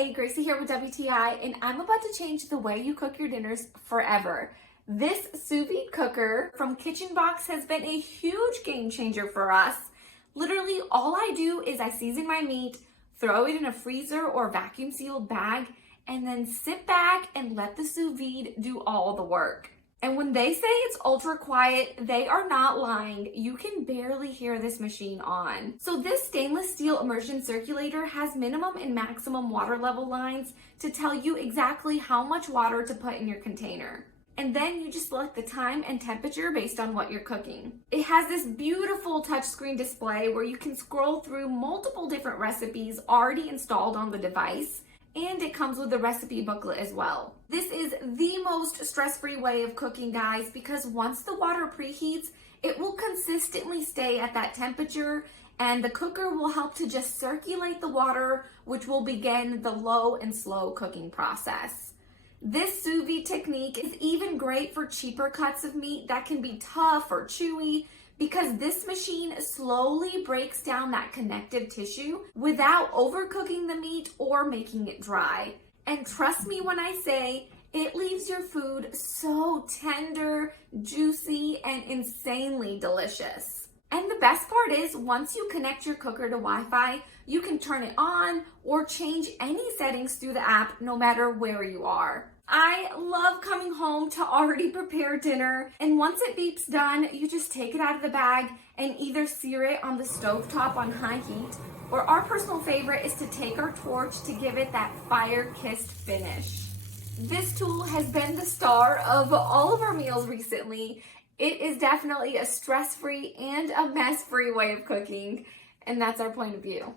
Hey, Gracie here with WTI, and I'm about to change the way you cook your dinners forever. This sous vide cooker from KitchenBoss has been a huge game changer for us. Literally, all I do is I season my meat, throw it in a freezer or vacuum sealed bag, and then sit back and let the sous vide do all the work. And when they say it's ultra quiet, they are not lying. You can barely hear this machine on. So this stainless steel immersion circulator has minimum and maximum water level lines to tell you exactly how much water to put in your container. And then you just select the time and temperature based on what you're cooking. It has this beautiful touchscreen display where you can scroll through multiple different recipes already installed on the device. And it comes with a recipe booklet as well. This is the most stress-free way of cooking, guys, because once the water preheats, it will consistently stay at that temperature, and the cooker will help to just circulate the water, which will begin the low and slow cooking process. This sous vide technique is even great for cheaper cuts of meat that can be tough or chewy, because this machine slowly breaks down that connective tissue without overcooking the meat or making it dry. And trust me when I say, it leaves your food so tender, juicy, and insanely delicious. And the best part is, once you connect your cooker to Wi-Fi, you can turn it on or change any settings through the app no matter where you are. I love coming home to already prepared dinner, and once it beeps done, you just take it out of the bag and either sear it on the stovetop on high heat, or our personal favorite is to take our torch to give it that fire-kissed finish. This tool has been the star of all of our meals recently. It is definitely a stress-free and a mess-free way of cooking, and that's our point of view.